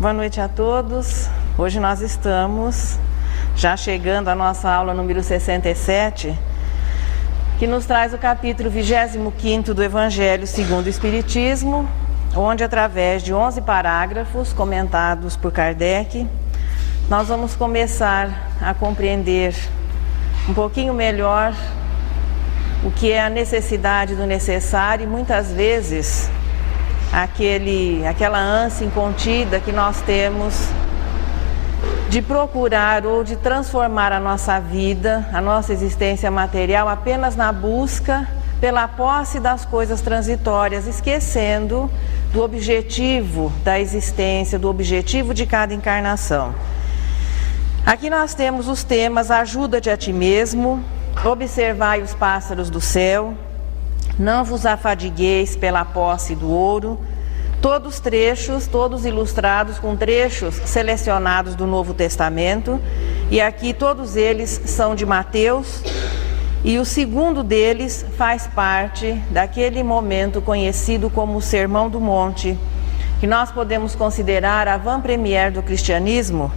Boa noite a todos. Hoje nós estamos já chegando à nossa aula número 67, que nos traz o capítulo 25º do Evangelho segundo o Espiritismo, onde através de 11 parágrafos comentados por Kardec, nós vamos começar a compreender um pouquinho melhor o que é a necessidade do necessário e muitas vezes aquela ânsia incontida que nós temos de procurar ou de transformar a nossa vida, a nossa existência material apenas na busca pela posse das coisas transitórias, esquecendo do objetivo da existência, do objetivo de cada encarnação. Aqui nós temos os temas: ajuda-te a ti mesmo, observai os pássaros do céu, não vos afadigueis pela posse do ouro, todos trechos, todos ilustrados com trechos selecionados do Novo Testamento, e aqui todos eles são de Mateus, e o segundo deles faz parte daquele momento conhecido como o Sermão do Monte, que nós podemos considerar a avant-première do cristianismo,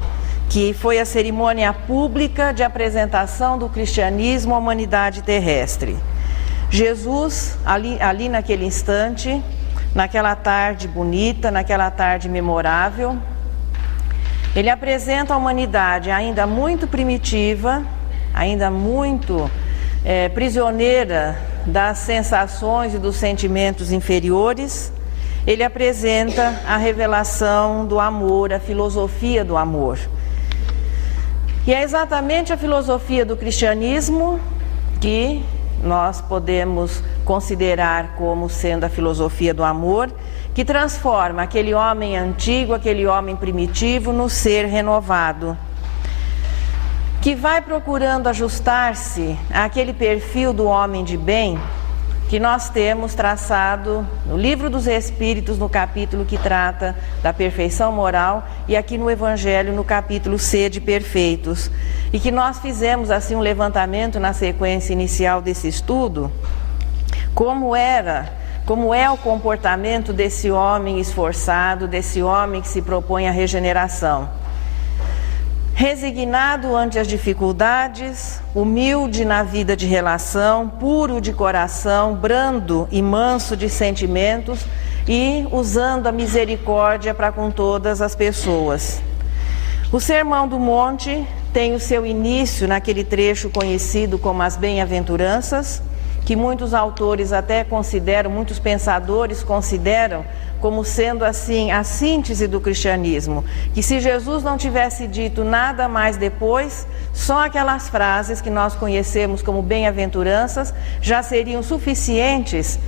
que foi a cerimônia pública de apresentação do cristianismo à humanidade terrestre. Jesus, ali naquele instante, naquela tarde bonita, naquela tarde memorável, ele apresenta a humanidade ainda muito primitiva, ainda muito prisioneira das sensações e dos sentimentos inferiores. Ele apresenta a revelação do amor, a filosofia do amor. E é exatamente a filosofia do cristianismo que nós podemos considerar como sendo a filosofia do amor, que transforma aquele homem antigo, aquele homem primitivo, no ser renovado, que vai procurando ajustar-se àquele perfil do homem de bem que nós temos traçado no Livro dos Espíritos, no capítulo que trata da perfeição moral, e aqui no Evangelho, no capítulo Sede Perfeitos. E que nós fizemos assim um levantamento na sequência inicial desse estudo, como é o comportamento desse homem esforçado, desse homem que se propõe à regeneração. Resignado ante as dificuldades, humilde na vida de relação, puro de coração, brando e manso de sentimentos e usando a misericórdia para com todas as pessoas. O Sermão do Monte tem o seu início naquele trecho conhecido como as Bem-aventuranças, que muitos autores até consideram, muitos pensadores consideram como sendo assim a síntese do cristianismo, que se Jesus não tivesse dito nada mais depois, só aquelas frases que nós conhecemos como bem-aventuranças já seriam suficientes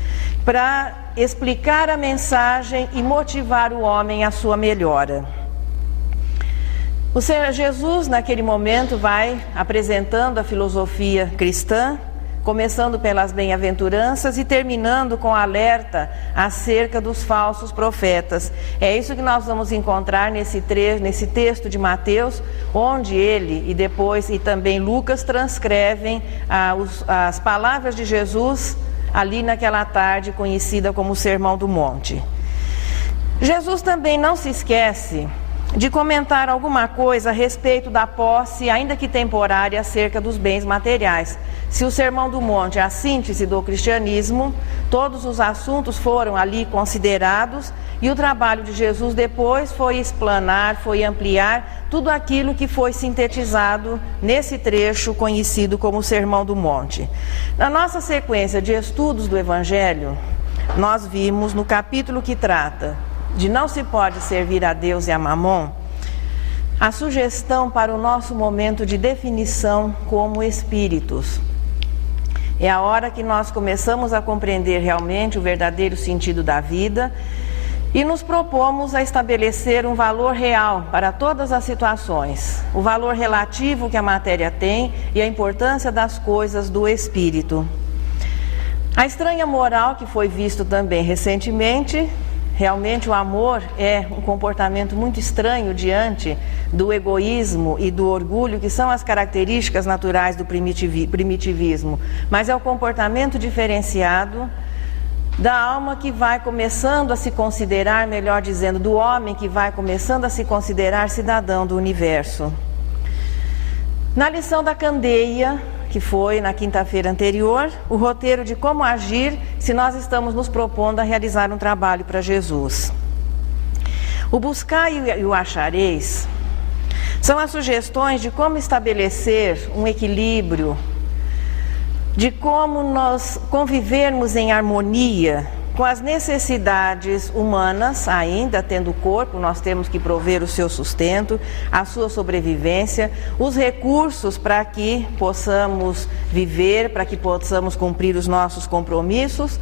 para explicar a mensagem e motivar o homem à sua melhora. O Senhor Jesus, naquele momento, vai apresentando a filosofia cristã, começando pelas bem-aventuranças e terminando com alerta acerca dos falsos profetas. É isso que nós vamos encontrar nesse texto de Mateus, onde ele e também Lucas transcrevem as palavras de Jesus ali naquela tarde conhecida como o Sermão do Monte. Jesus também não se esquece de comentar alguma coisa a respeito da posse, ainda que temporária, acerca dos bens materiais. Se o Sermão do Monte é a síntese do cristianismo, todos os assuntos foram ali considerados e o trabalho de Jesus depois foi explanar, foi ampliar tudo aquilo que foi sintetizado nesse trecho conhecido como o Sermão do Monte. Na nossa sequência de estudos do Evangelho, nós vimos no capítulo que trata de não se pode servir a Deus e a Mamon, a sugestão para o nosso momento de definição como espíritos. É a hora que nós começamos a compreender realmente o verdadeiro sentido da vida e nos propomos a estabelecer um valor real para todas as situações, o valor relativo que a matéria tem e a importância das coisas do espírito. A estranha moral que foi visto também recentemente. Realmente o amor é um comportamento muito estranho diante do egoísmo e do orgulho, que são as características naturais do primitivismo. Mas é o comportamento diferenciado da alma que vai começando a se considerar, melhor dizendo, do homem que vai começando a se considerar cidadão do universo. Na lição da candeia, que foi na quinta-feira anterior, o roteiro de como agir se nós estamos nos propondo a realizar um trabalho para Jesus. O buscar e o achareis são as sugestões de como estabelecer um equilíbrio, de como nós convivermos em harmonia com as necessidades humanas, ainda tendo corpo, nós temos que prover o seu sustento, a sua sobrevivência, os recursos para que possamos viver, para que possamos cumprir os nossos compromissos.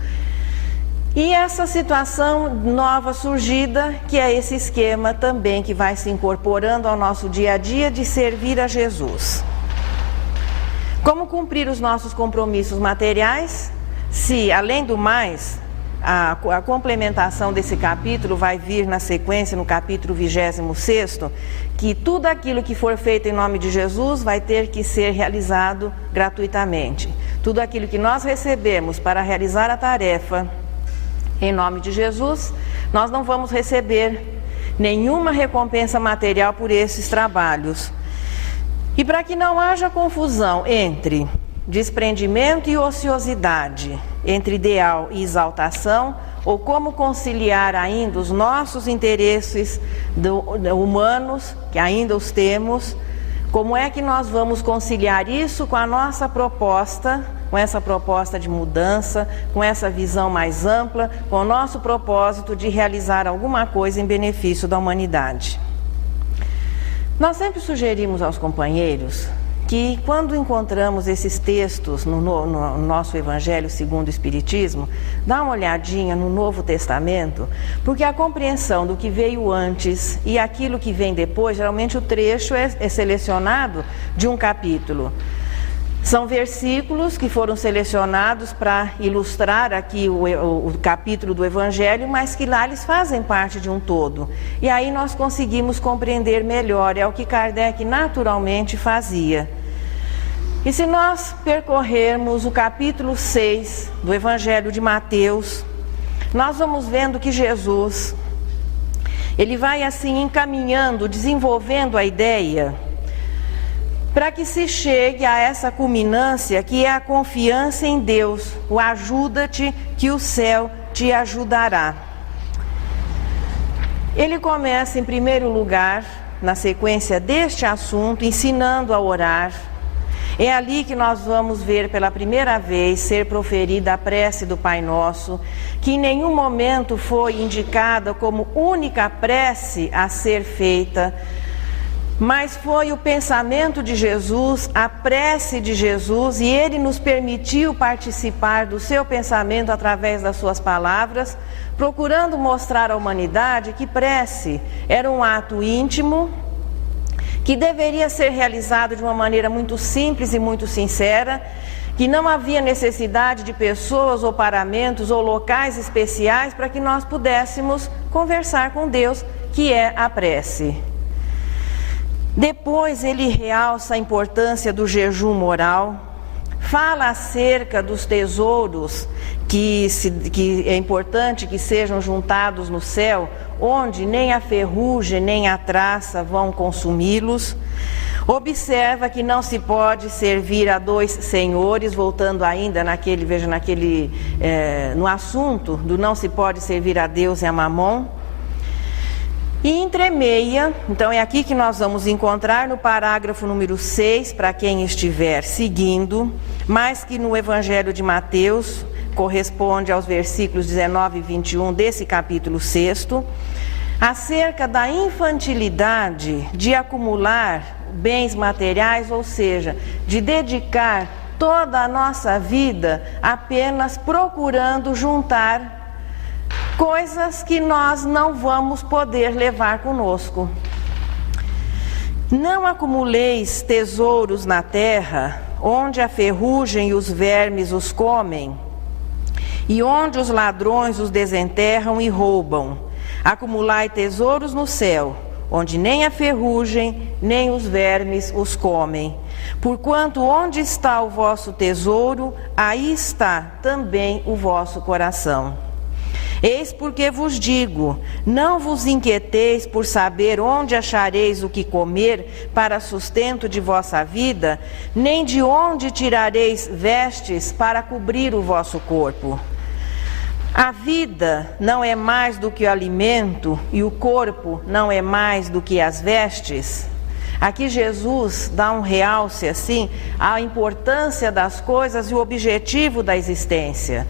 E essa situação nova surgida, que é esse esquema também que vai se incorporando ao nosso dia a dia de servir a Jesus. Como cumprir os nossos compromissos materiais, se, além do mais, a complementação desse capítulo vai vir na sequência, no capítulo 26º, que tudo aquilo que for feito em nome de Jesus vai ter que ser realizado gratuitamente. Tudo aquilo que nós recebemos para realizar a tarefa em nome de Jesus, nós não vamos receber nenhuma recompensa material por esses trabalhos. E para que não haja confusão entre desprendimento e ociosidade, entre ideal e exaltação, ou como conciliar ainda os nossos interesses humanos, que ainda os temos, como é que nós vamos conciliar isso com a nossa proposta, com essa proposta de mudança, com essa visão mais ampla, com o nosso propósito de realizar alguma coisa em benefício da humanidade. Nós sempre sugerimos aos companheiros que quando encontramos esses textos no nosso Evangelho segundo o Espiritismo, dá uma olhadinha no Novo Testamento, porque a compreensão do que veio antes e aquilo que vem depois, geralmente o trecho é selecionado de um capítulo. São versículos que foram selecionados para ilustrar aqui o capítulo do Evangelho, mas que lá eles fazem parte de um todo. E aí nós conseguimos compreender melhor, é o que Kardec naturalmente fazia. E se nós percorrermos o capítulo 6 do Evangelho de Mateus, nós vamos vendo que Jesus, ele vai assim encaminhando, desenvolvendo a ideia, para que se chegue a essa culminância que é a confiança em Deus, o ajuda-te que o céu te ajudará. Ele começa em primeiro lugar, na sequência deste assunto, ensinando a orar. É ali que nós vamos ver pela primeira vez ser proferida a prece do Pai Nosso, que em nenhum momento foi indicada como única prece a ser feita, mas foi o pensamento de Jesus, a prece de Jesus, e Ele nos permitiu participar do seu pensamento através das suas palavras, procurando mostrar à humanidade que prece era um ato íntimo, que deveria ser realizado de uma maneira muito simples e muito sincera, que não havia necessidade de pessoas ou paramentos ou locais especiais para que nós pudéssemos conversar com Deus, que é a prece. Depois ele realça a importância do jejum moral, fala acerca dos tesouros que é importante que sejam juntados no céu, onde nem a ferrugem nem a traça vão consumi-los. Observa que não se pode servir a dois senhores, voltando ainda no assunto do não se pode servir a Deus e a Mamon. E entremeia, então é aqui que nós vamos encontrar no parágrafo número 6, para quem estiver seguindo, mas que no Evangelho de Mateus corresponde aos versículos 19 e 21 desse capítulo 6, acerca da infantilidade de acumular bens materiais, ou seja, de dedicar toda a nossa vida apenas procurando juntar coisas que nós não vamos poder levar conosco. Não acumuleis tesouros na terra, onde a ferrugem e os vermes os comem, e onde os ladrões os desenterram e roubam. Acumulai tesouros no céu, onde nem a ferrugem, nem os vermes os comem. Porquanto onde está o vosso tesouro, aí está também o vosso coração. Eis porque vos digo, não vos inquieteis por saber onde achareis o que comer para sustento de vossa vida, nem de onde tirareis vestes para cobrir o vosso corpo. A vida não é mais do que o alimento e o corpo não é mais do que as vestes. Aqui Jesus dá um realce assim à importância das coisas e o objetivo da existência.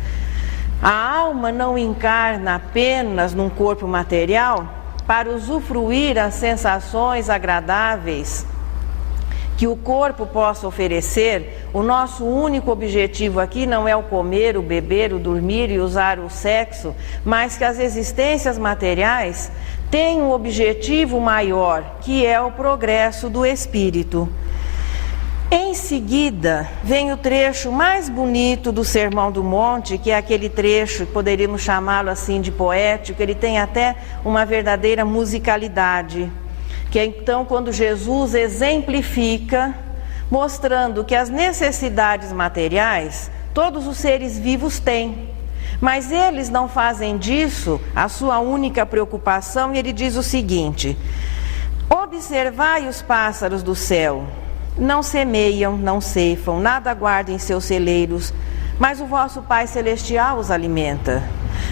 A alma não encarna apenas num corpo material para usufruir as sensações agradáveis que o corpo possa oferecer. O nosso único objetivo aqui não é o comer, o beber, o dormir e usar o sexo, mas que as existências materiais têm um objetivo maior, que é o progresso do espírito. Em seguida, vem o trecho mais bonito do Sermão do Monte, que é aquele trecho, poderíamos chamá-lo assim de poético, ele tem até uma verdadeira musicalidade, que é então quando Jesus exemplifica, mostrando que as necessidades materiais, todos os seres vivos têm, mas eles não fazem disso a sua única preocupação, e ele diz o seguinte: observai os pássaros do céu, não semeiam, não ceifam, nada guardam em seus celeiros, mas o vosso Pai Celestial os alimenta.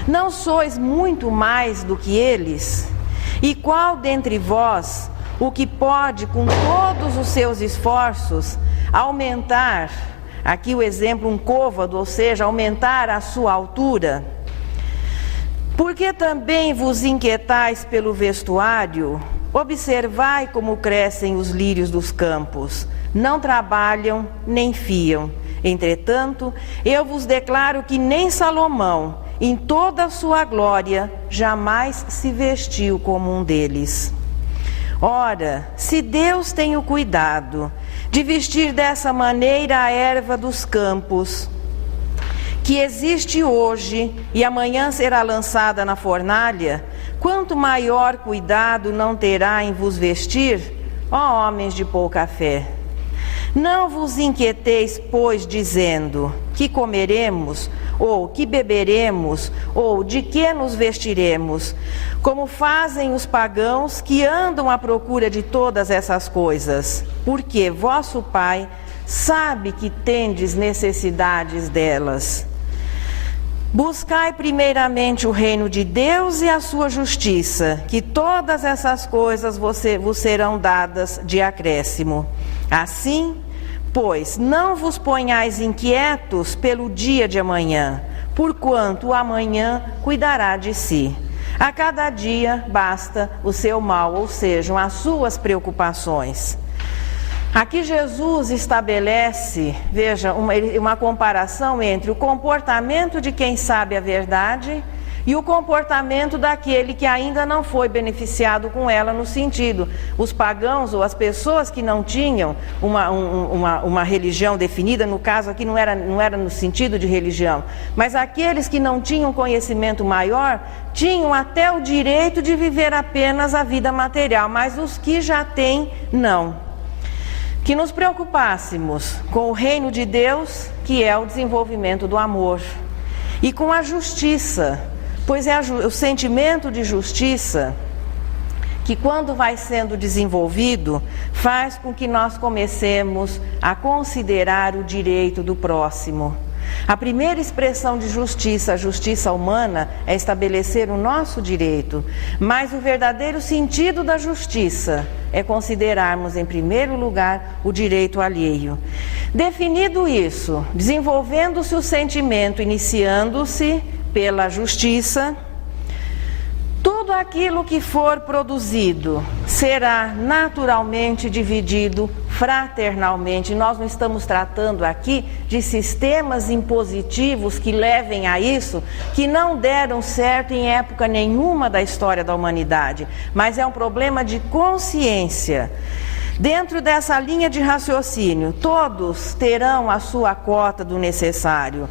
Não sois muito mais do que eles? E qual dentre vós o que pode, com todos os seus esforços, aumentar, aqui o exemplo, um côvado, ou seja, aumentar a sua altura? Porque também vos inquietais pelo vestuário? Observai como crescem os lírios dos campos, não trabalham nem fiam. Entretanto, eu vos declaro que nem Salomão, em toda a sua glória, jamais se vestiu como um deles. Ora, se Deus tem o cuidado de vestir dessa maneira a erva dos campos, que existe hoje e amanhã será lançada na fornalha, quanto maior cuidado não terá em vos vestir, ó homens de pouca fé? Não vos inquieteis, pois, dizendo, que comeremos, ou que beberemos, ou de que nos vestiremos, como fazem os pagãos que andam à procura de todas essas coisas, porque vosso Pai sabe que tendes necessidades delas. Buscai primeiramente o reino de Deus e a sua justiça, que todas essas coisas vos serão dadas de acréscimo. Assim, pois, não vos ponhais inquietos pelo dia de amanhã, porquanto o amanhã cuidará de si. A cada dia basta o seu mal, ou sejam, as suas preocupações. Aqui Jesus estabelece, veja, uma comparação entre o comportamento de quem sabe a verdade e o comportamento daquele que ainda não foi beneficiado com ela, no sentido, os pagãos ou as pessoas que não tinham uma religião definida, no caso aqui não era no sentido de religião, mas aqueles que não tinham conhecimento maior, tinham até o direito de viver apenas a vida material, mas os que já têm, não. Que nos preocupássemos com o reino de Deus, que é o desenvolvimento do amor, e com a justiça, pois é o sentimento de justiça que, quando vai sendo desenvolvido, faz com que nós comecemos a considerar o direito do próximo. A primeira expressão de justiça, a justiça humana, é estabelecer o nosso direito, mas o verdadeiro sentido da justiça é considerarmos em primeiro lugar o direito alheio. Definido isso, desenvolvendo-se o sentimento, iniciando-se pela justiça, tudo aquilo que for produzido será naturalmente dividido fraternalmente. Nós não estamos tratando aqui de sistemas impositivos que levem a isso, que não deram certo em época nenhuma da história da humanidade, mas é um problema de consciência. Dentro dessa linha de raciocínio, todos terão a sua cota do necessário,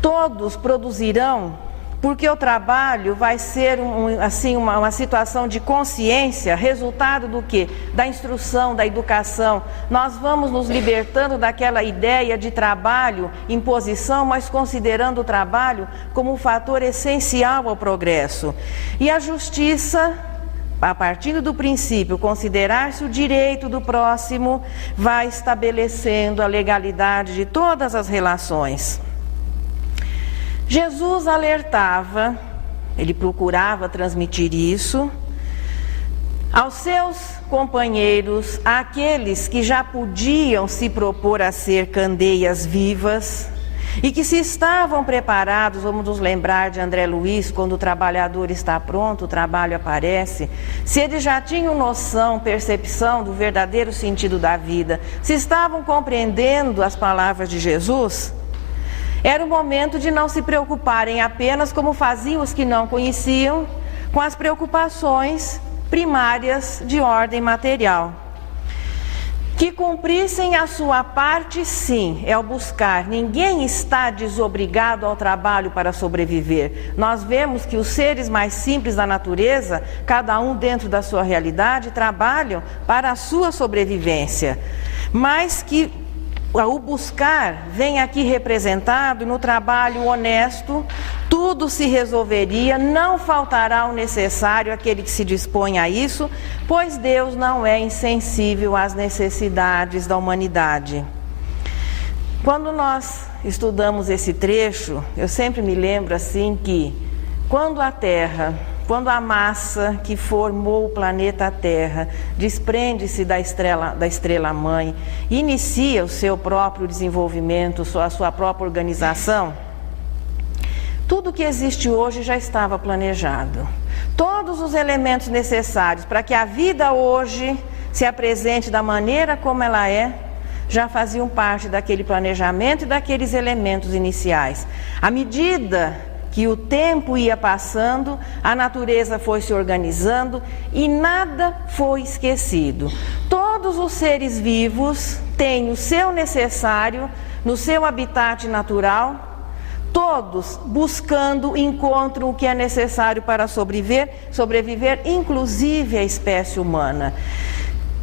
todos produzirão porque o trabalho vai ser uma situação de consciência, resultado do quê? Da instrução, da educação. Nós vamos nos libertando daquela ideia de trabalho, imposição, mas considerando o trabalho como um fator essencial ao progresso. E a justiça, a partir do princípio, considerar-se o direito do próximo, vai estabelecendo a legalidade de todas as relações. Jesus alertava, ele procurava transmitir isso aos seus companheiros, àqueles que já podiam se propor a ser candeias vivas e que se estavam preparados. Vamos nos lembrar de André Luiz, quando o trabalhador está pronto, o trabalho aparece. Se eles já tinham noção, percepção do verdadeiro sentido da vida, se estavam compreendendo as palavras de Jesus, era o momento de não se preocuparem apenas, como faziam os que não conheciam, com as preocupações primárias de ordem material. Que cumprissem a sua parte, sim, é o buscar. Ninguém está desobrigado ao trabalho para sobreviver. Nós vemos que os seres mais simples da natureza, cada um dentro da sua realidade, trabalham para a sua sobrevivência. Mas que o buscar vem aqui representado no trabalho honesto, tudo se resolveria, não faltará o necessário àquele que se dispõe a isso, pois Deus não é insensível às necessidades da humanidade. Quando nós estudamos esse trecho, eu sempre me lembro assim que quando a massa que formou o planeta Terra desprende-se da estrela-mãe, inicia o seu próprio desenvolvimento, a sua própria organização, tudo que existe hoje já estava planejado. Todos os elementos necessários para que a vida hoje se apresente da maneira como ela é, já faziam parte daquele planejamento e daqueles elementos iniciais. À medida que o tempo ia passando, a natureza foi se organizando e nada foi esquecido. Todos os seres vivos têm o seu necessário no seu habitat natural, todos buscando, encontram o que é necessário para sobreviver, inclusive a espécie humana,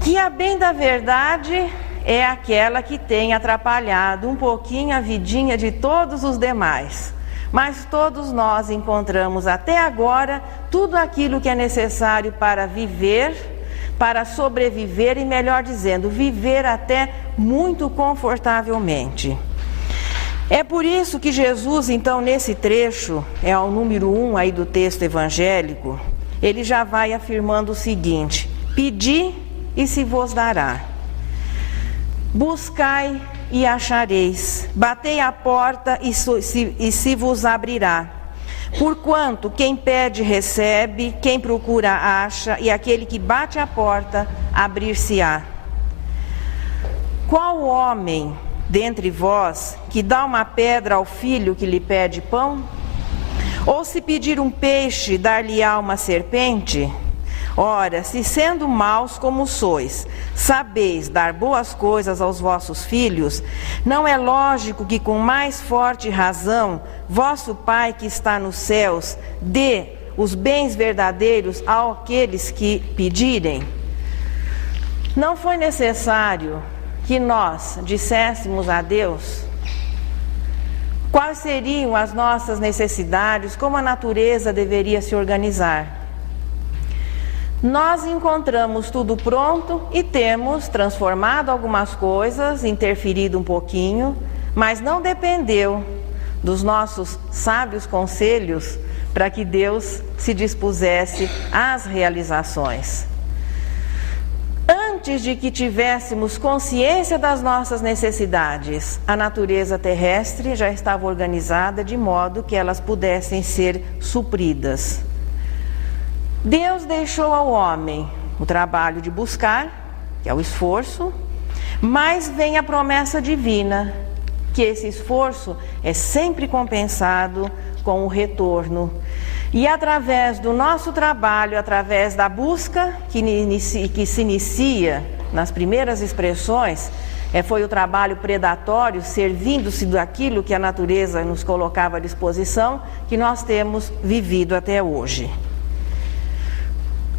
que, a bem da verdade, é aquela que tem atrapalhado um pouquinho a vidinha de todos os demais. Mas todos nós encontramos até agora tudo aquilo que é necessário para viver, para sobreviver e, melhor dizendo, viver até muito confortavelmente. É por isso que Jesus, então, nesse trecho, é o número 1 aí do texto evangélico, ele já vai afirmando o seguinte: pedi e se vos dará, buscai e achareis, batei à porta e se vos abrirá. Porquanto quem pede recebe, quem procura acha, e aquele que bate à porta abrir-se-á. Qual homem dentre vós que dá uma pedra ao filho que lhe pede pão? Ou se pedir um peixe, dar-lhe-á uma serpente? Ora, se sendo maus como sois, sabeis dar boas coisas aos vossos filhos, não é lógico que com mais forte razão vosso Pai que está nos céus dê os bens verdadeiros àqueles que pedirem? Não foi necessário que nós disséssemos a Deus quais seriam as nossas necessidades, como a natureza deveria se organizar. Nós encontramos tudo pronto e temos transformado algumas coisas, interferido um pouquinho, mas não dependeu dos nossos sábios conselhos para que Deus se dispusesse às realizações. Antes de que tivéssemos consciência das nossas necessidades, a natureza terrestre já estava organizada de modo que elas pudessem ser supridas. Deus deixou ao homem o trabalho de buscar, que é o esforço, mas vem a promessa divina, que esse esforço é sempre compensado com o retorno. E através do nosso trabalho, através da busca que se inicia nas primeiras expressões, Foi o trabalho predatório, servindo-se daquilo que a natureza nos colocava à disposição, que nós temos vivido até hoje.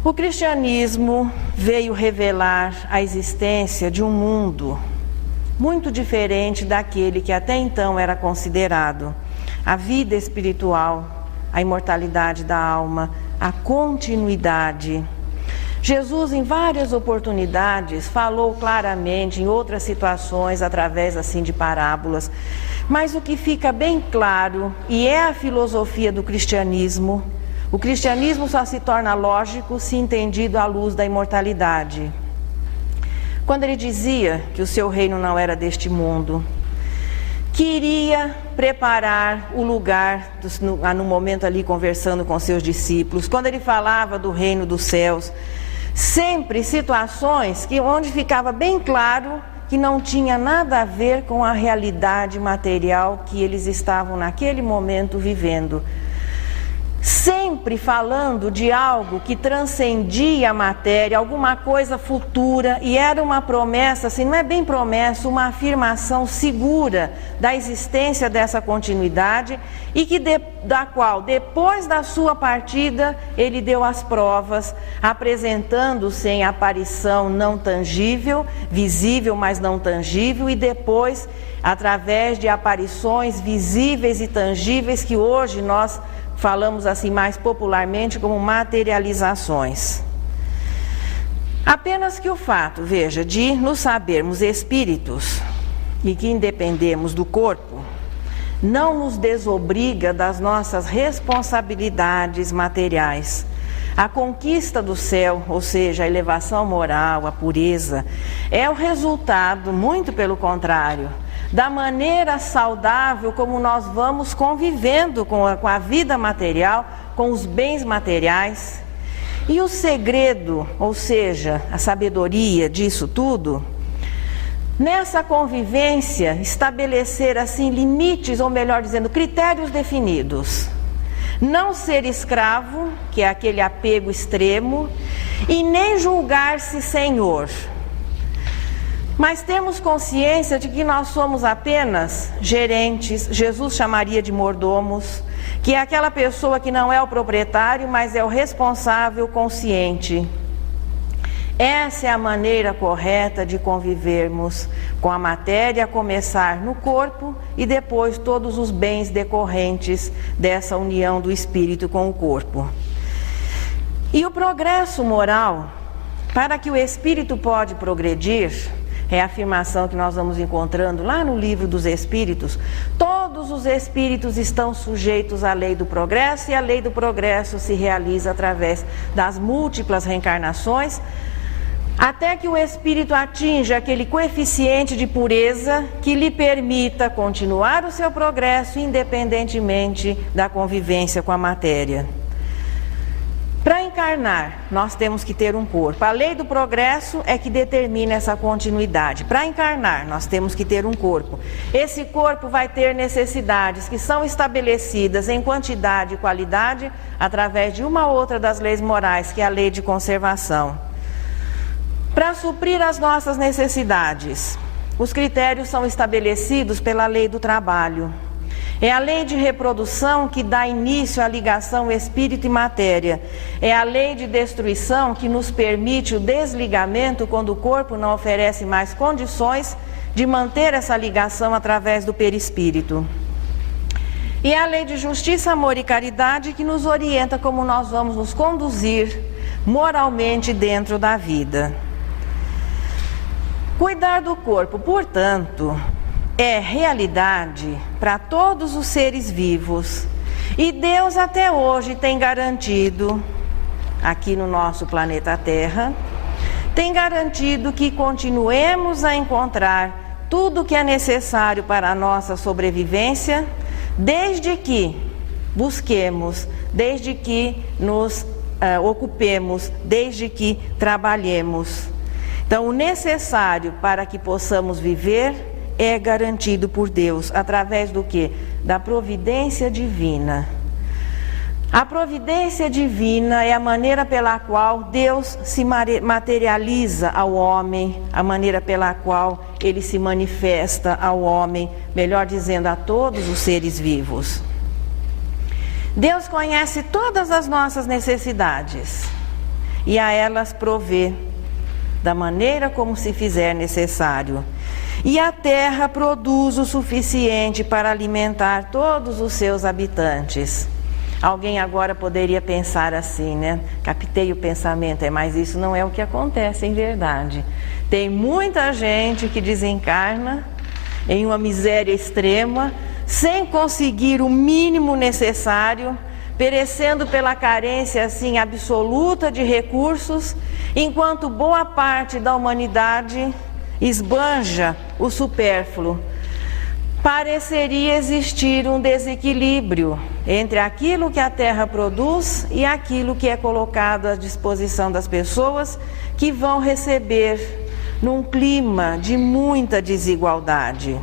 O cristianismo veio revelar a existência de um mundo muito diferente daquele que até então era considerado a vida espiritual, a imortalidade da alma, a continuidade. Jesus, em várias oportunidades, falou claramente em outras situações, através assim de parábolas, mas o que fica bem claro, e é a filosofia do cristianismo, o cristianismo só se torna lógico se entendido à luz da imortalidade. Quando ele dizia que o seu reino não era deste mundo, queria preparar o lugar, no momento ali conversando com seus discípulos, quando ele falava do reino dos céus, sempre situações onde ficava bem claro que não tinha nada a ver com a realidade material que eles estavam naquele momento vivendo. Sempre falando de algo que transcendia a matéria, alguma coisa futura, e era uma promessa, assim, não é bem promessa, uma afirmação segura da existência dessa continuidade e da qual, depois da sua partida, ele deu as provas, apresentando-se em aparição não tangível, visível, mas não tangível, e depois, através de aparições visíveis e tangíveis que hoje nós falamos assim mais popularmente como materializações. Apenas que o fato, veja, de nos sabermos espíritos e que independemos do corpo, não nos desobriga das nossas responsabilidades materiais. A conquista do céu, ou seja, a elevação moral, a pureza, é o resultado, muito pelo contrário, da maneira saudável como nós vamos convivendo com a vida material, com os bens materiais. E o segredo, ou seja, a sabedoria disso tudo, nessa convivência, estabelecer assim limites, ou melhor dizendo, critérios definidos. Não ser escravo, que é aquele apego extremo, e nem julgar-se senhor. Mas temos consciência de que nós somos apenas gerentes, Jesus chamaria de mordomos, que é aquela pessoa que não é o proprietário, mas é o responsável consciente. Essa é a maneira correta de convivermos com a matéria, a começar no corpo e depois todos os bens decorrentes dessa união do espírito com o corpo. E o progresso moral, para que o espírito pode progredir, é a afirmação que nós vamos encontrando lá no livro dos Espíritos. Todos os espíritos estão sujeitos à lei do progresso, e a lei do progresso se realiza através das múltiplas reencarnações, até que o espírito atinja aquele coeficiente de pureza que lhe permita continuar o seu progresso independentemente da convivência com a matéria. Para encarnar, nós temos que ter um corpo. A lei do progresso é que determina essa continuidade. Para encarnar, nós temos que ter um corpo. Esse corpo vai ter necessidades que são estabelecidas em quantidade e qualidade através de uma outra das leis morais, que é a lei de conservação. Para suprir as nossas necessidades, os critérios são estabelecidos pela lei do trabalho. É a lei de reprodução que dá início à ligação espírito e matéria. É a lei de destruição que nos permite o desligamento quando o corpo não oferece mais condições de manter essa ligação através do perispírito. E é a lei de justiça, amor e caridade que nos orienta como nós vamos nos conduzir moralmente dentro da vida. Cuidar do corpo, portanto, é realidade para todos os seres vivos. E Deus até hoje tem garantido, aqui no nosso planeta Terra, tem garantido que continuemos a encontrar tudo o que é necessário para a nossa sobrevivência, desde que busquemos, desde que nos ocupemos, desde que trabalhemos. Então, o necessário para que possamos viver é garantido por Deus, através do quê? Da providência divina. A providência divina é a maneira pela qual Deus se materializa ao homem, a maneira pela qual Ele se manifesta ao homem, melhor dizendo, a todos os seres vivos. Deus conhece todas as nossas necessidades e a elas provê da maneira como se fizer necessário. E a terra produz o suficiente para alimentar todos os seus habitantes. Alguém agora poderia pensar assim, né? Captei o pensamento, mas isso não é o que acontece em verdade. Tem muita gente que desencarna em uma miséria extrema, sem conseguir o mínimo necessário, perecendo pela carência assim absoluta de recursos, enquanto boa parte da humanidade esbanja o supérfluo. Pareceria existir um desequilíbrio entre aquilo que a terra produz e aquilo que é colocado à disposição das pessoas que vão receber num clima de muita desigualdade.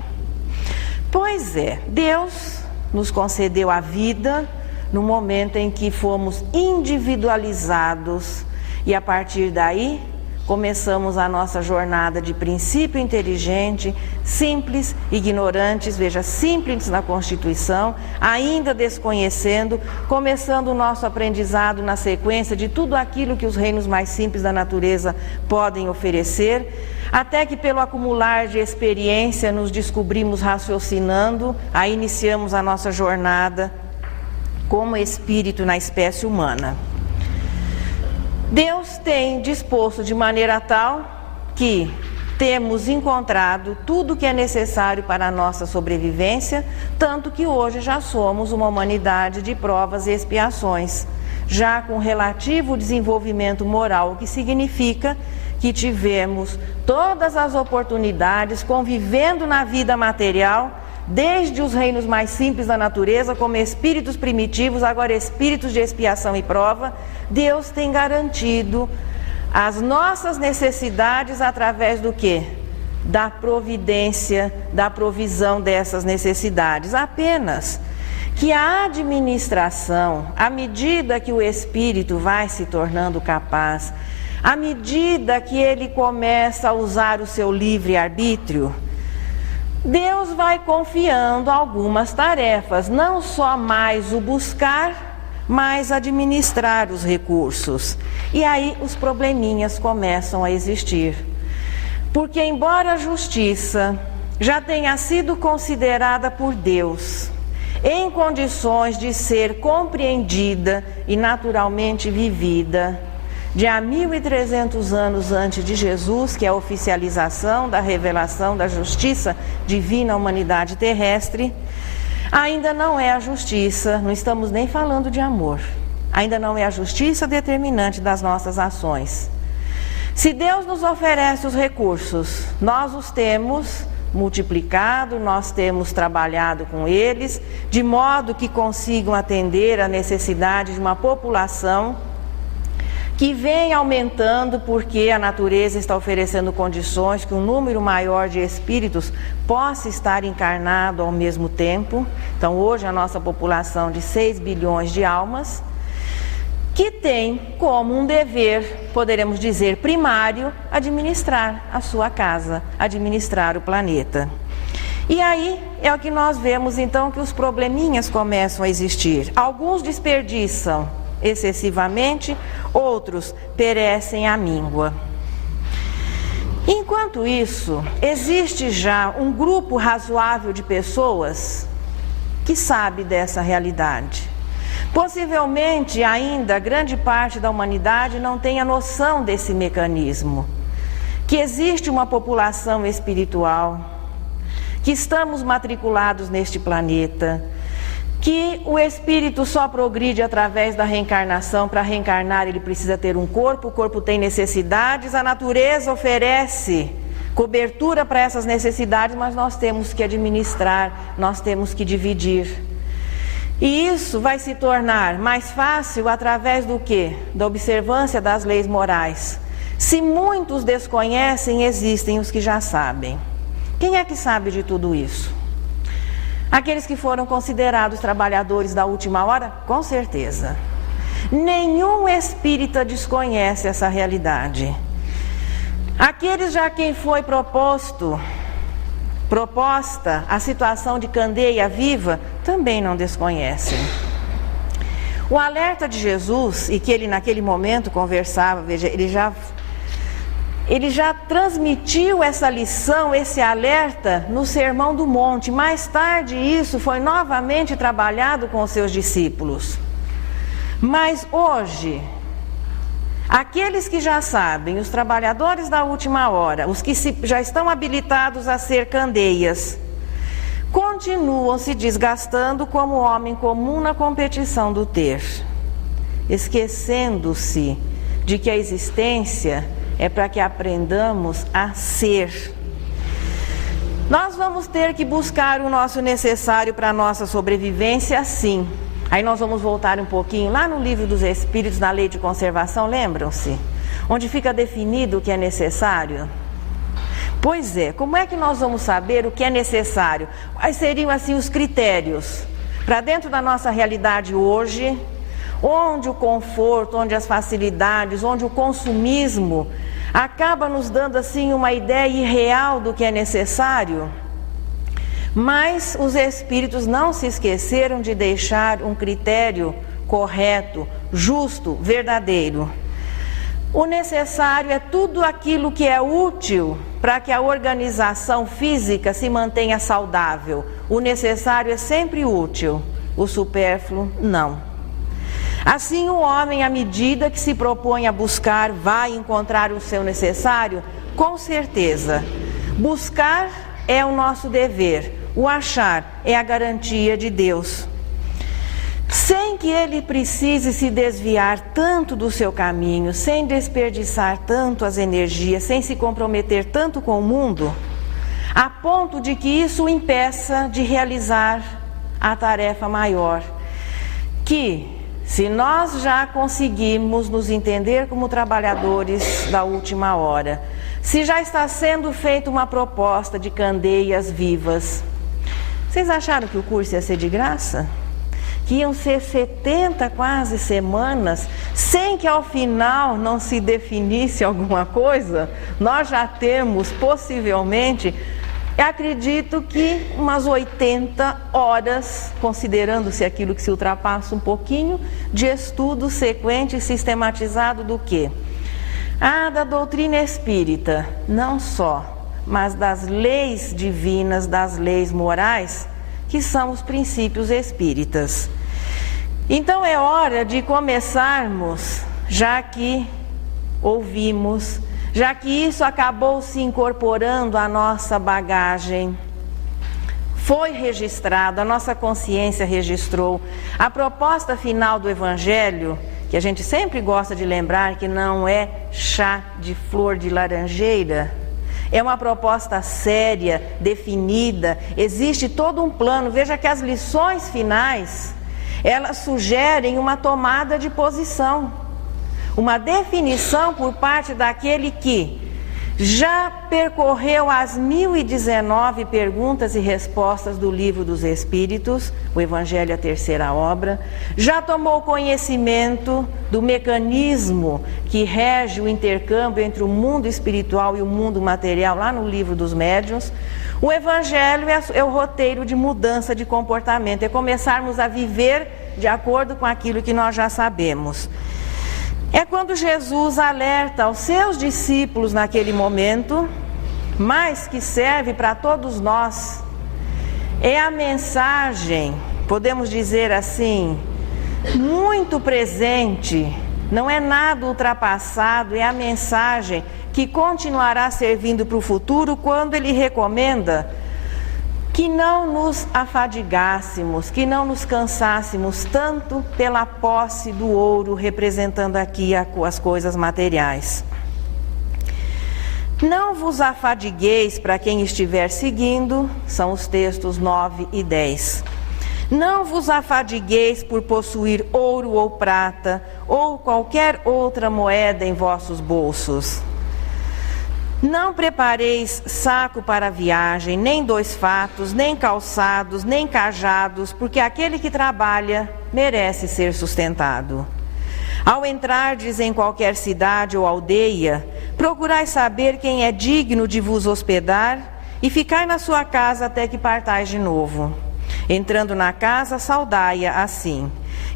Pois é, Deus nos concedeu a vida no momento em que fomos individualizados e a partir daí começamos a nossa jornada de princípio inteligente, simples, ignorantes, veja, simples na Constituição, ainda desconhecendo, começando o nosso aprendizado na sequência de tudo aquilo que os reinos mais simples da natureza podem oferecer, até que pelo acumular de experiência nos descobrimos raciocinando, aí iniciamos a nossa jornada como espírito na espécie humana. Deus tem disposto de maneira tal que temos encontrado tudo o que é necessário para a nossa sobrevivência, tanto que hoje já somos uma humanidade de provas e expiações, já com relativo desenvolvimento moral, o que significa que tivemos todas as oportunidades convivendo na vida material, desde os reinos mais simples da natureza, como espíritos primitivos, agora espíritos de expiação e prova. Deus tem garantido as nossas necessidades através do quê? Da providência, da provisão dessas necessidades. Apenas que a administração, à medida que o espírito vai se tornando capaz, à medida que ele começa a usar o seu livre-arbítrio, Deus vai confiando algumas tarefas, não só mais o buscar, mas administrar os recursos. E aí os probleminhas começam a existir. Porque embora a justiça já tenha sido considerada por Deus em condições de ser compreendida e naturalmente vivida, de há 1.300 anos antes de Jesus, que é a oficialização da revelação da justiça divina à humanidade terrestre, ainda não é a justiça, não estamos nem falando de amor, ainda não é a justiça determinante das nossas ações. Se Deus nos oferece os recursos, nós os temos multiplicado, nós temos trabalhado com eles, de modo que consigam atender a necessidade de uma população que vem aumentando porque a natureza está oferecendo condições que um número maior de espíritos possa estar encarnado ao mesmo tempo. Então hoje a nossa população de 6 bilhões de almas, que tem como um dever, poderemos dizer, primário, administrar a sua casa, administrar o planeta. E aí é o que nós vemos então que os probleminhas começam a existir. Alguns desperdiçam excessivamente, outros perecem à míngua. Enquanto isso, existe já um grupo razoável de pessoas que sabe dessa realidade. Possivelmente ainda grande parte da humanidade não tenha noção desse mecanismo, que existe uma população espiritual, que estamos matriculados neste planeta, que o espírito só progride através da reencarnação. Para reencarnar ele precisa ter um corpo, o corpo tem necessidades, a natureza oferece cobertura para essas necessidades, mas nós temos que administrar, nós temos que dividir. E isso vai se tornar mais fácil através do quê? Da observância das leis morais. Se muitos desconhecem, existem os que já sabem. Quem é que sabe de tudo isso? Aqueles que foram considerados trabalhadores da última hora, com certeza. Nenhum espírita desconhece essa realidade. Aqueles já quem foi proposta a situação de candeia viva, também não desconhecem. O alerta de Jesus, e que ele naquele momento conversava, veja, ele já transmitiu essa lição, esse alerta no Sermão do Monte. Mais tarde isso foi novamente trabalhado com os seus discípulos. Mas hoje, aqueles que já sabem, os trabalhadores da última hora, os que já estão habilitados a ser candeias, continuam se desgastando como homem comum na competição do ter, esquecendo-se de que a existência é para que aprendamos a ser. Nós vamos ter que buscar o nosso necessário para a nossa sobrevivência, sim. Aí nós vamos voltar um pouquinho lá no Livro dos Espíritos, na Lei de Conservação, lembram-se? Onde fica definido o que é necessário. Pois é, como é que nós vamos saber o que é necessário? Quais seriam assim os critérios para dentro da nossa realidade hoje, onde o conforto, onde as facilidades, onde o consumismo acaba nos dando assim uma ideia irreal do que é necessário? Mas os espíritos não se esqueceram de deixar um critério correto, justo, verdadeiro. O necessário é tudo aquilo que é útil para que a organização física se mantenha saudável. O necessário é sempre útil, o supérfluo não. Assim, o homem, à medida que se propõe a buscar, vai encontrar o seu necessário, com certeza. Buscar é o nosso dever, o achar é a garantia de Deus. Sem que ele precise se desviar tanto do seu caminho, sem desperdiçar tanto as energias, sem se comprometer tanto com o mundo, a ponto de que isso o impeça de realizar a tarefa maior, que, se nós já conseguimos nos entender como trabalhadores da última hora, se já está sendo feita uma proposta de candeias vivas, vocês acharam que o curso ia ser de graça? Que iam ser 70 quase semanas, sem que ao final não se definisse alguma coisa? Nós já temos, possivelmente, acredito que umas 80 horas, considerando-se aquilo que se ultrapassa um pouquinho, de estudo sequente e sistematizado do quê? Da doutrina espírita, não só, mas das leis divinas, das leis morais, que são os princípios espíritas. Então é hora de começarmos, já que ouvimos, já que isso acabou se incorporando à nossa bagagem, foi registrado, a nossa consciência registrou. A proposta final do Evangelho, que a gente sempre gosta de lembrar que não é chá de flor de laranjeira, é uma proposta séria, definida, existe todo um plano. Veja que as lições finais, elas sugerem uma tomada de posição, uma definição por parte daquele que já percorreu as 1019 perguntas e respostas do Livro dos Espíritos, o Evangelho, a terceira obra, já tomou conhecimento do mecanismo que rege o intercâmbio entre o mundo espiritual e o mundo material, lá no Livro dos Médiuns. O Evangelho é o roteiro de mudança de comportamento, é começarmos a viver de acordo com aquilo que nós já sabemos. É quando Jesus alerta aos seus discípulos naquele momento, mas que serve para todos nós. É a mensagem, podemos dizer assim, muito presente, não é nada ultrapassado, é a mensagem que continuará servindo para o futuro, quando ele recomenda que não nos afadigássemos, que não nos cansássemos tanto pela posse do ouro, representando aqui as coisas materiais. Não vos afadigueis, para quem estiver seguindo, são os textos 9 e 10. Não vos afadigueis por possuir ouro ou prata, ou qualquer outra moeda em vossos bolsos. Não prepareis saco para a viagem, nem 2 fatos, nem calçados, nem cajados, porque aquele que trabalha merece ser sustentado. Ao entrardes em qualquer cidade ou aldeia, procurai saber quem é digno de vos hospedar e ficai na sua casa até que partais de novo. Entrando na casa, saudai-a assim: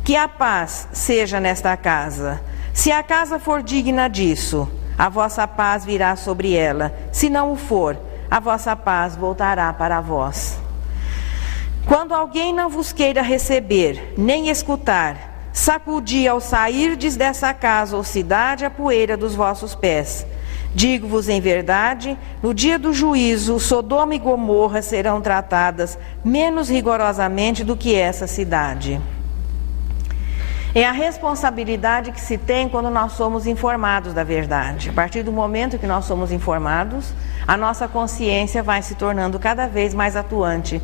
que a paz seja nesta casa. Se a casa for digna disso, a vossa paz virá sobre ela. Se não o for, a vossa paz voltará para vós. Quando alguém não vos queira receber, nem escutar, sacudi ao sairdes dessa casa ou cidade a poeira dos vossos pés. Digo-vos em verdade, no dia do juízo, Sodoma e Gomorra serão tratadas menos rigorosamente do que essa cidade. É a responsabilidade que se tem quando nós somos informados da verdade. A partir do momento que nós somos informados, a nossa consciência vai se tornando cada vez mais atuante.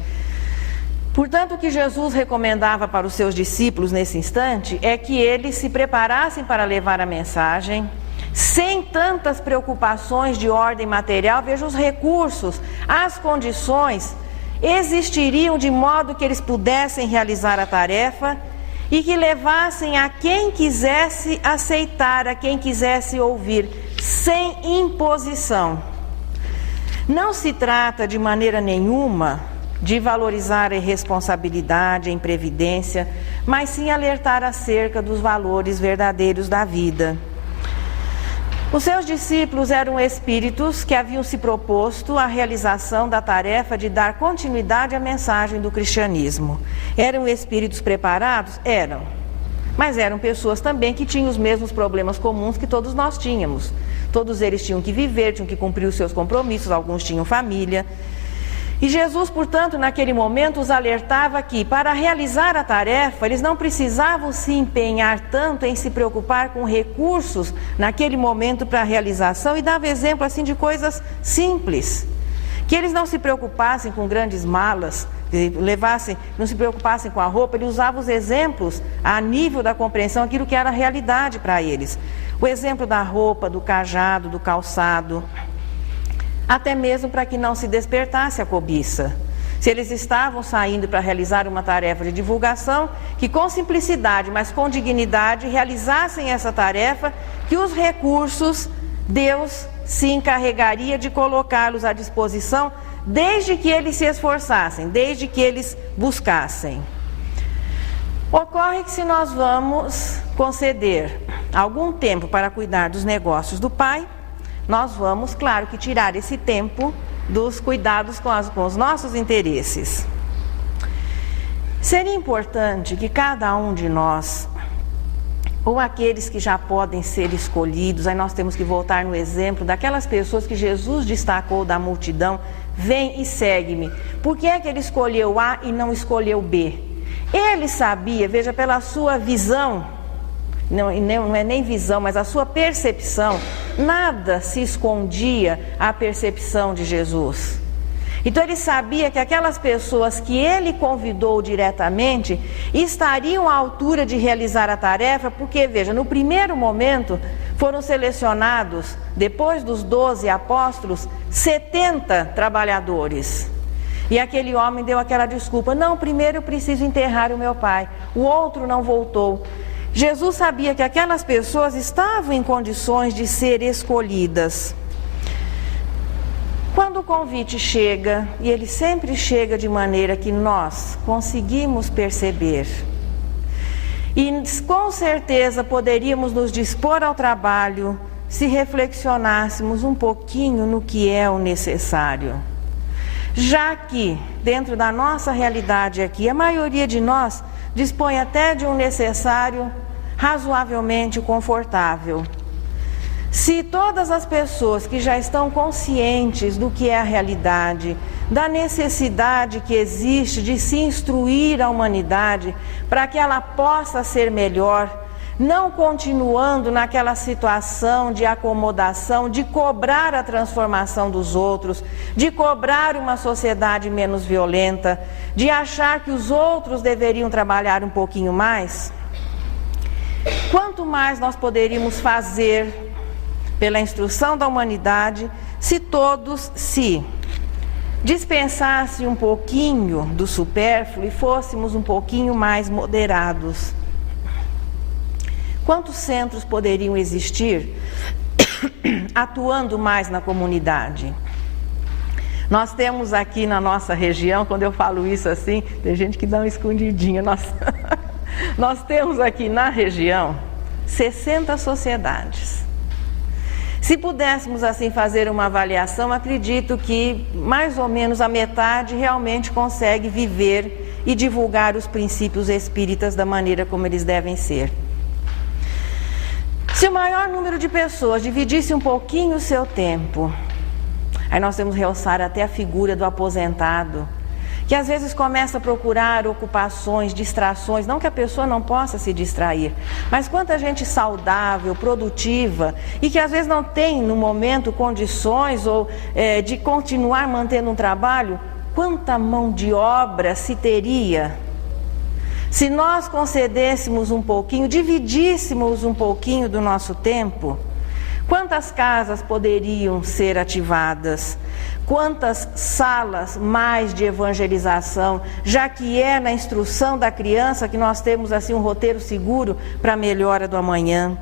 Portanto, o que Jesus recomendava para os seus discípulos nesse instante é que eles se preparassem para levar a mensagem, sem tantas preocupações de ordem material. Veja, os recursos, as condições existiriam de modo que eles pudessem realizar a tarefa e que levassem a quem quisesse aceitar, a quem quisesse ouvir, sem imposição. Não se trata de maneira nenhuma de valorizar a irresponsabilidade, a imprevidência, mas sim alertar acerca dos valores verdadeiros da vida. Os seus discípulos eram espíritos que haviam se proposto a realização da tarefa de dar continuidade à mensagem do cristianismo. Eram espíritos preparados? Eram. Mas eram pessoas também que tinham os mesmos problemas comuns que todos nós tínhamos. Todos eles tinham que viver, tinham que cumprir os seus compromissos, alguns tinham família. E Jesus, portanto, naquele momento os alertava que, para realizar a tarefa, eles não precisavam se empenhar tanto em se preocupar com recursos naquele momento para a realização, e dava exemplo assim de coisas simples. Que eles não se preocupassem com grandes malas, não se preocupassem com a roupa. Ele usava os exemplos a nível da compreensão, aquilo que era a realidade para eles. O exemplo da roupa, do cajado, do calçado, até mesmo para que não se despertasse a cobiça. Se eles estavam saindo para realizar uma tarefa de divulgação, que com simplicidade, mas com dignidade, realizassem essa tarefa, que os recursos Deus se encarregaria de colocá-los à disposição, desde que eles se esforçassem, desde que eles buscassem. Ocorre que se nós vamos conceder algum tempo para cuidar dos negócios do Pai, nós vamos, claro, que tirar esse tempo dos cuidados com os nossos interesses. Seria importante que cada um de nós, ou aqueles que já podem ser escolhidos, aí nós temos que voltar no exemplo daquelas pessoas que Jesus destacou da multidão: vem e segue-me. Por que é que ele escolheu A e não escolheu B? Ele sabia, veja, pela sua visão, não é nem visão, mas a sua percepção, nada se escondia à percepção de Jesus. Então ele sabia que aquelas pessoas que ele convidou diretamente estariam à altura de realizar a tarefa, porque, veja, no primeiro momento foram selecionados, depois dos 12 apóstolos, 70 trabalhadores. E aquele homem deu aquela desculpa: não, primeiro eu preciso enterrar o meu pai, o outro não voltou. Jesus sabia que aquelas pessoas estavam em condições de ser escolhidas. Quando o convite chega, e ele sempre chega de maneira que nós conseguimos perceber, e com certeza poderíamos nos dispor ao trabalho se reflexionássemos um pouquinho no que é o necessário. Já que, dentro da nossa realidade aqui, a maioria de nós dispõe até de um necessário razoavelmente confortável. Se todas as pessoas que já estão conscientes do que é a realidade, da necessidade que existe de se instruir a humanidade para que ela possa ser melhor, não continuando naquela situação de acomodação, de cobrar a transformação dos outros, de cobrar uma sociedade menos violenta, de achar que os outros deveriam trabalhar um pouquinho mais, quanto mais nós poderíamos fazer pela instrução da humanidade, se todos se dispensassem um pouquinho do supérfluo e fôssemos um pouquinho mais moderados. Quantos centros poderiam existir atuando mais na comunidade? Nós temos aqui na nossa região, quando eu falo isso assim, tem gente que dá uma escondidinha. Nós temos aqui na região 60 sociedades. Se pudéssemos assim fazer uma avaliação, acredito que mais ou menos a metade realmente consegue viver e divulgar os princípios espíritas da maneira como eles devem ser. Se o maior número de pessoas dividisse um pouquinho o seu tempo, aí nós temos que realçar até a figura do aposentado, que às vezes começa a procurar ocupações, distrações, não que a pessoa não possa se distrair, mas quanta gente saudável, produtiva, e que às vezes não tem no momento condições de continuar mantendo um trabalho, quanta mão de obra se teria se nós concedêssemos um pouquinho, dividíssemos um pouquinho do nosso tempo. Quantas casas poderiam ser ativadas? Quantas salas mais de evangelização, já que é na instrução da criança que nós temos assim um roteiro seguro para a melhora do amanhã?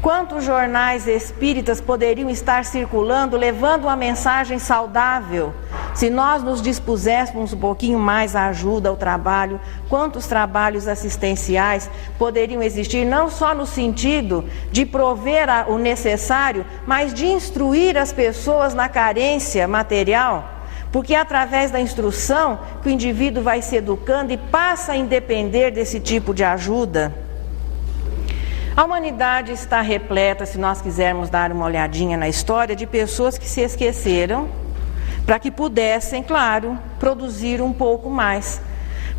Quantos jornais espíritas poderiam estar circulando, levando uma mensagem saudável? Se nós nos dispuséssemos um pouquinho mais à ajuda, ao trabalho, quantos trabalhos assistenciais poderiam existir, não só no sentido de prover o necessário, mas de instruir as pessoas na carência material? Porque é através da instrução que o indivíduo vai se educando e passa a independer desse tipo de ajuda. A humanidade está repleta, se nós quisermos dar uma olhadinha na história, de pessoas que se esqueceram para que pudessem, claro, produzir um pouco mais,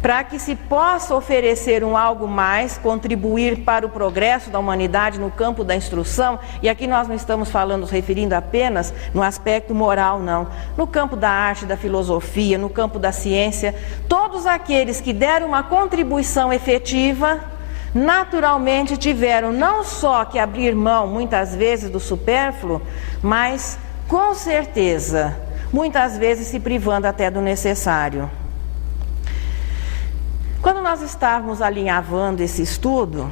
para que se possa oferecer algo mais, contribuir para o progresso da humanidade no campo da instrução, e aqui nós não estamos falando, nos referindo apenas no aspecto moral, não, no campo da arte, da filosofia, no campo da ciência, todos aqueles que deram uma contribuição efetiva, naturalmente tiveram não só que abrir mão, muitas vezes, do supérfluo, mas, com certeza, muitas vezes se privando até do necessário. Quando nós estávamos alinhavando esse estudo,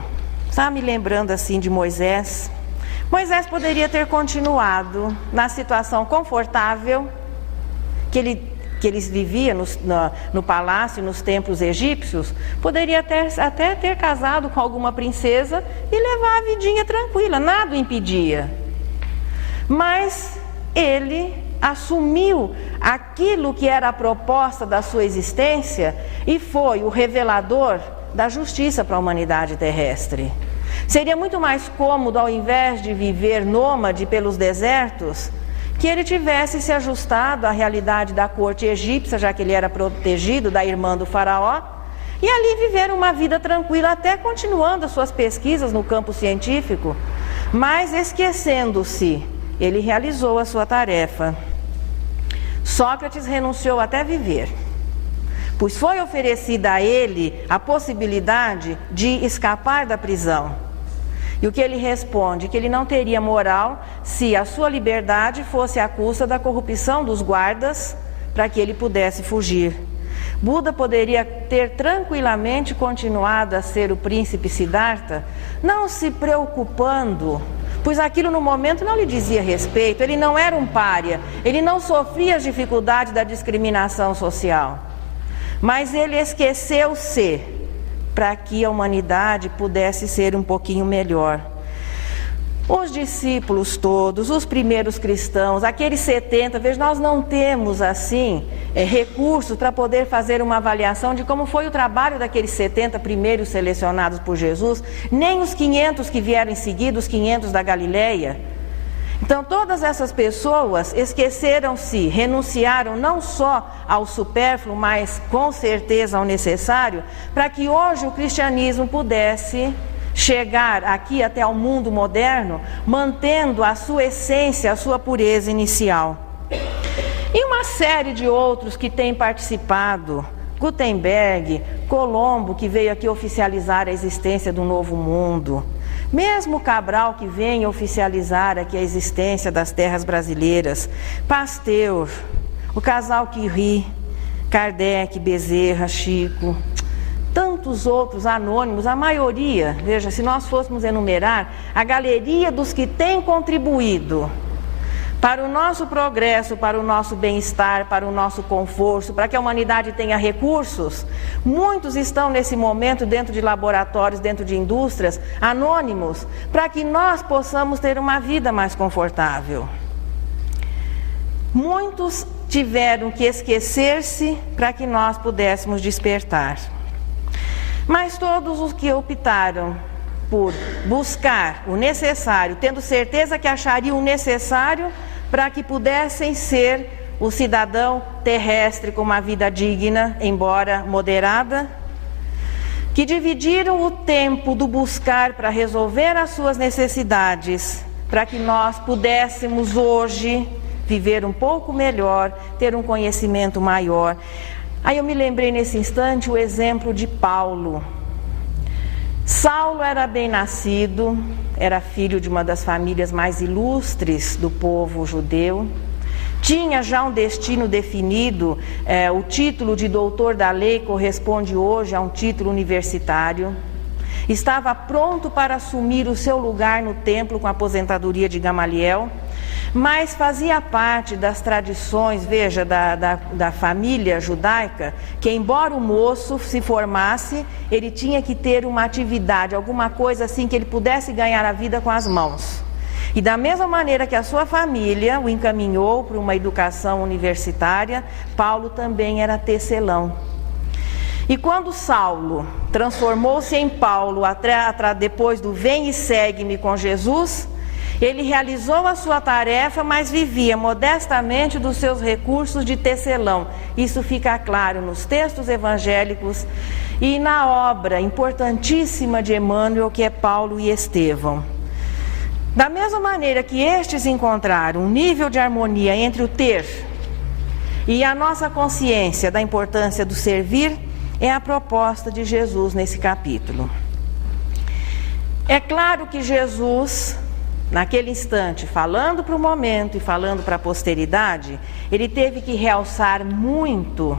estava me lembrando assim de Moisés. Moisés poderia ter continuado na situação confortável que ele vivia no palácio, nos templos egípcios, poderia até ter casado com alguma princesa e levar a vidinha tranquila, nada o impedia. Mas ele assumiu aquilo que era a proposta da sua existência e foi o revelador da justiça para a humanidade terrestre. Seria muito mais cômodo, ao invés de viver nômade pelos desertos, que ele tivesse se ajustado à realidade da corte egípcia, já que ele era protegido da irmã do faraó, e ali viver uma vida tranquila, até continuando as suas pesquisas no campo científico, mas esquecendo-se, ele realizou a sua tarefa. Sócrates renunciou até viver, pois foi oferecida a ele a possibilidade de escapar da prisão. E o que ele responde? Que ele não teria moral se a sua liberdade fosse à custa da corrupção dos guardas para que ele pudesse fugir. Buda poderia ter tranquilamente continuado a ser o príncipe Siddhartha, não se preocupando, pois aquilo no momento não lhe dizia respeito, ele não era um pária, ele não sofria as dificuldades da discriminação social. Mas ele esqueceu-se para que a humanidade pudesse ser um pouquinho melhor. Os discípulos todos, os primeiros cristãos, aqueles 70, veja, nós não temos assim recursos para poder fazer uma avaliação de como foi o trabalho daqueles 70 primeiros selecionados por Jesus, nem os 500 que vieram em seguida, os 500 da Galileia. Então todas essas pessoas esqueceram-se, renunciaram não só ao supérfluo, mas com certeza ao necessário, para que hoje o cristianismo pudesse chegar aqui até ao mundo moderno, mantendo a sua essência, a sua pureza inicial. E uma série de outros que têm participado, Gutenberg, Colombo, que veio aqui oficializar a existência do novo mundo, Mesmo Cabral, que vem oficializar aqui a existência das terras brasileiras, Pasteur, o casal Curie, Kardec, Bezerra, Chico, tantos outros anônimos, a maioria, veja, se nós fôssemos enumerar, a galeria dos que têm contribuído para o nosso progresso, para o nosso bem-estar, para o nosso conforto, para que a humanidade tenha recursos, muitos estão nesse momento dentro de laboratórios, dentro de indústrias, anônimos, para que nós possamos ter uma vida mais confortável. Muitos tiveram que esquecer-se para que nós pudéssemos despertar. Mas todos os que optaram por buscar o necessário, tendo certeza que achariam o necessário para que pudessem ser o cidadão terrestre com uma vida digna, embora moderada, que dividiram o tempo do buscar para resolver as suas necessidades, para que nós pudéssemos hoje viver um pouco melhor, ter um conhecimento maior. Aí eu me lembrei nesse instante o exemplo de Paulo. Saulo era bem nascido, era filho de uma das famílias mais ilustres do povo judeu, tinha já um destino definido, o título de doutor da lei corresponde hoje a um título universitário, estava pronto para assumir o seu lugar no templo com a aposentadoria de Gamaliel, mas fazia parte das tradições, veja, da família judaica, que embora o moço se formasse, ele tinha que ter uma atividade, alguma coisa assim que ele pudesse ganhar a vida com as mãos. E da mesma maneira que a sua família o encaminhou para uma educação universitária, Paulo também era tecelão. E quando Saulo transformou-se em Paulo, depois do vem e segue-me com Jesus, ele realizou a sua tarefa, mas vivia modestamente dos seus recursos de tecelão. Isso fica claro nos textos evangélicos e na obra importantíssima de Emmanuel, que é Paulo e Estevão. Da mesma maneira que estes encontraram um nível de harmonia entre o ter e a nossa consciência da importância do servir, é a proposta de Jesus nesse capítulo. É claro que Jesus, naquele instante, falando para o momento e falando para a posteridade, ele teve que realçar muito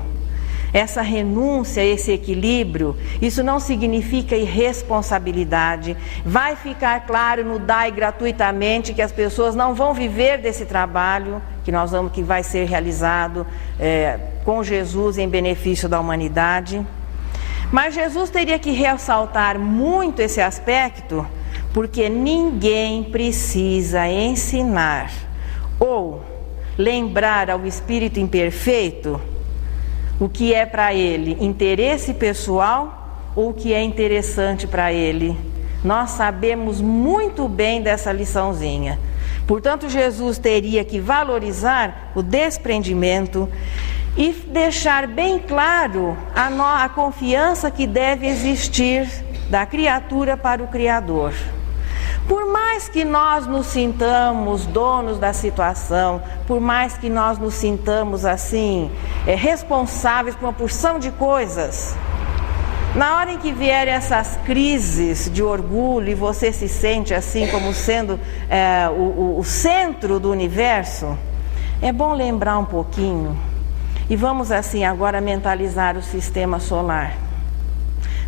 essa renúncia, esse equilíbrio. Isso não significa irresponsabilidade. Vai ficar claro no dai gratuitamente que as pessoas não vão viver desse trabalho que vai ser realizado com Jesus em benefício da humanidade. Mas Jesus teria que ressaltar muito esse aspecto, porque ninguém precisa ensinar ou lembrar ao espírito imperfeito o que é para ele interesse pessoal ou o que é interessante para ele. Nós sabemos muito bem dessa liçãozinha. Portanto, Jesus teria que valorizar o desprendimento e deixar bem claro a confiança que deve existir da criatura para o Criador. Por mais que nós nos sintamos donos da situação, por mais que nós nos sintamos assim, responsáveis por uma porção de coisas, na hora em que vierem essas crises de orgulho e você se sente assim como sendo o centro do universo, é bom lembrar um pouquinho, e vamos assim agora mentalizar o sistema solar.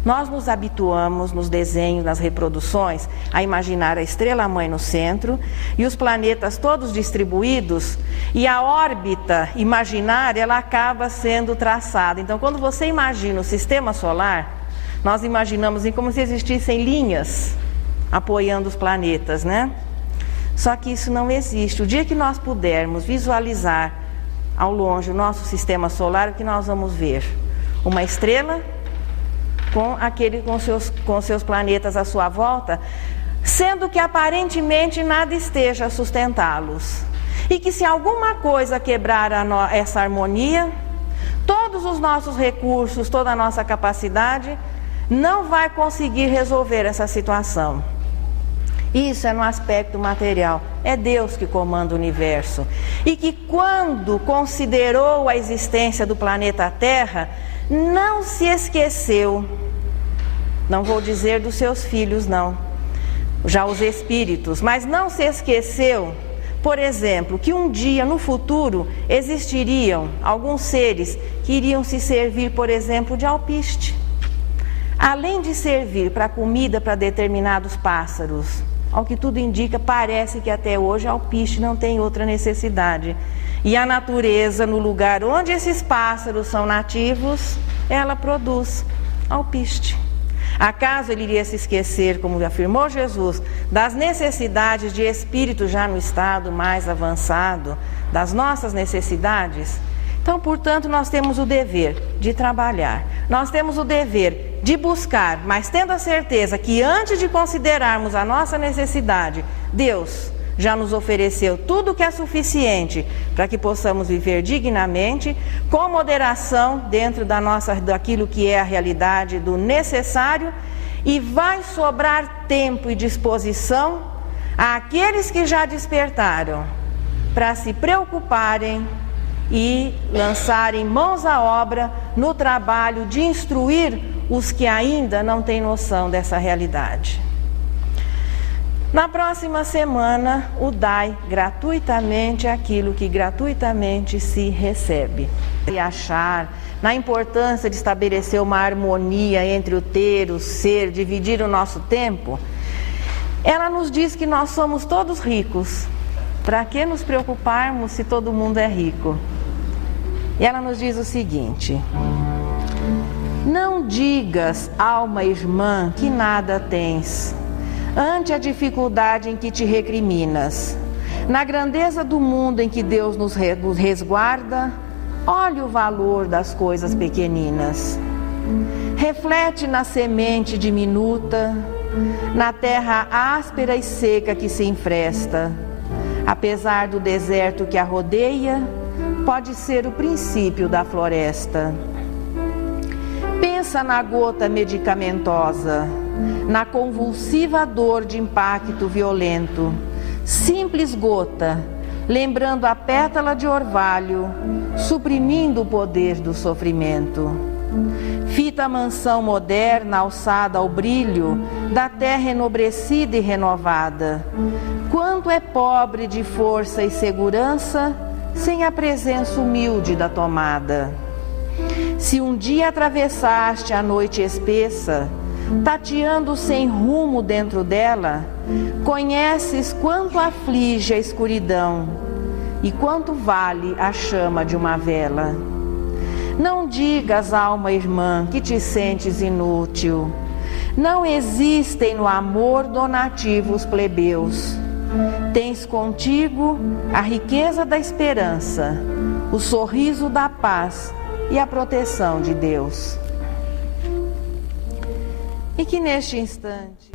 Nós nos habituamos nos desenhos, nas reproduções, a imaginar a estrela-mãe no centro e os planetas todos distribuídos, e a órbita imaginária ela acaba sendo traçada. Então, quando você imagina o sistema solar, nós imaginamos como se existissem linhas apoiando os planetas, né? Só que isso não existe. O dia que nós pudermos visualizar ao longe o nosso sistema solar, o que nós vamos ver? Uma estrela com seus planetas à sua volta, sendo que aparentemente nada esteja a sustentá-los. E que se alguma coisa quebrar essa harmonia, todos os nossos recursos, toda a nossa capacidade, não vai conseguir resolver essa situação. Isso é no aspecto material. É Deus que comanda o universo. E que quando considerou a existência do planeta Terra, não se esqueceu, não vou dizer dos seus filhos não, já os espíritos, mas não se esqueceu, por exemplo, que um dia no futuro existiriam alguns seres que iriam se servir, por exemplo, de alpiste. Além de servir para comida para determinados pássaros, ao que tudo indica, parece que até hoje a alpiste não tem outra necessidade. E a natureza, no lugar onde esses pássaros são nativos, ela produz alpiste. Acaso ele iria se esquecer, como afirmou Jesus, das necessidades de espírito já no estado mais avançado, das nossas necessidades? Então, portanto, nós temos o dever de trabalhar, nós temos o dever de buscar, mas tendo a certeza que antes de considerarmos a nossa necessidade, Deus já nos ofereceu tudo o que é suficiente para que possamos viver dignamente, com moderação dentro daquilo que é a realidade do necessário, e vai sobrar tempo e disposição àqueles que já despertaram para se preocuparem e lançarem mãos à obra no trabalho de instruir os que ainda não têm noção dessa realidade. Na próxima semana, o dai gratuitamente aquilo que gratuitamente se recebe. E achar na importância de estabelecer uma harmonia entre o ter, o ser, dividir o nosso tempo, ela nos diz que nós somos todos ricos. Para que nos preocuparmos se todo mundo é rico? E ela nos diz o seguinte: não digas, alma irmã, que nada tens, ante a dificuldade em que te recriminas. Na grandeza do mundo em que Deus nos resguarda, olhe o valor das coisas pequeninas. Reflete na semente diminuta, na terra áspera e seca que se enfresta. Apesar do deserto que a rodeia, pode ser o princípio da floresta. Pensa na gota medicamentosa, na convulsiva dor de impacto violento. Simples gota, lembrando a pétala de orvalho, suprimindo o poder do sofrimento. Fita mansão moderna alçada ao brilho da terra enobrecida e renovada. Quanto é pobre de força e segurança, sem a presença humilde da tomada. Se um dia atravessaste a noite espessa, tateando sem rumo dentro dela, conheces quanto aflige a escuridão e quanto vale a chama de uma vela. Não digas, alma irmã, que te sentes inútil. Não existem no amor donativos plebeus. Tens contigo a riqueza da esperança, o sorriso da paz e a proteção de Deus. E que neste instante